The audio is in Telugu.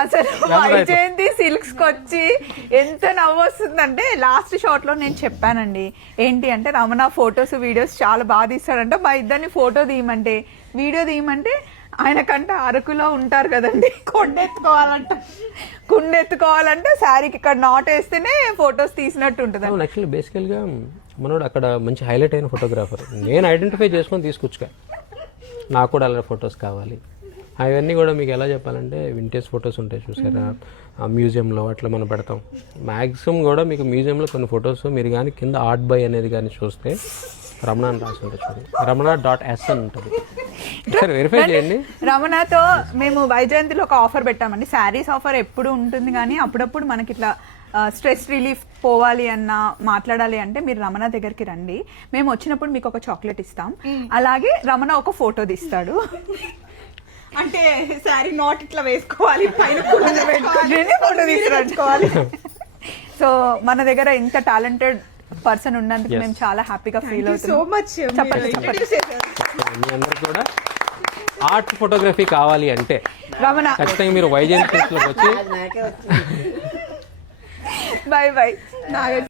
అసలు వైజయంతి సిల్క్స్ కి వచ్చి ఎంత నవ్వు వస్తుందంటే లాస్ట్ షాట్ లో నేను చెప్పానండి ఏంటి అంటే రమణ ఫొటోస్ వీడియోస్ చాలా బాగా తీస్తాడంట, మా ఇద్దరిని ఫోటో తీయమంటే వీడియో తీయమంటే ఆయనకంటే అరకులో ఉంటారు కదండి, కుండెత్తుకోవాలంటే శారీకి ఇక్కడ నాట్ వేస్తేనే ఫొటోస్ తీసినట్టు ఉంటుంది. యాక్చువల్లీ బేసికల్ గా మనోడు అక్కడ మంచి హైలైట్ అయిన ఫోటోగ్రాఫర్, నేను ఐడెంటిఫై చేసుకొని తీసుకొచ్చుగా, నాకు కూడా అలా ఫొటోస్ కావాలి. అవన్నీ కూడా మీకు ఎలా చెప్పాలంటే వింటేజ్ ఫొటోస్ ఉంటాయి చూసారా మ్యూజియంలో, అట్లా మనం పెడతాం. మ్యాక్సిమం కూడా మీకు మ్యూజియంలో కొన్ని ఫొటోస్ మీరు కానీ కింద ఆర్ట్ బై అనేది కానీ చూస్తే రమణ అని రాసి ఉంటుంది, చూడండి రమణ.s అని ఉంటుంది, సరే వెరిఫై చేయండి. రమణతో మేము వైజయంతిలో ఒక ఆఫర్ పెట్టామండి, శారీస్ ఆఫర్ ఎప్పుడు ఉంటుంది కానీ అప్పుడప్పుడు మనకి ఇట్లా స్ట్రెస్ రిలీఫ్ పోవాలి అన్నా మాట్లాడాలి అంటే మీరు రమణ దగ్గరికి రండి, మేము వచ్చినప్పుడు మీకు ఒక చాక్లెట్ ఇస్తాం, అలాగే రమణ ఒక ఫోటో తీస్తాడు. అంటే శారీ నాట్ ఇట్లా వేసుకోవాలి, పైన ఫోటో తీసుకురావాలి. సో మన దగ్గర ఇంత టాలెంటెడ్ పర్సన్ ఉన్నందుకు మేము చాలా హ్యాపీగా ఫీల్ అవుతున్నాం. So much. మీ అందరికి కూడా ఆర్ట్ ఫోటోగ్రఫీ కావాలి అంటే రమణ ఖచ్చితంగా మీరు వైజయంతి వచ్చి బై బై.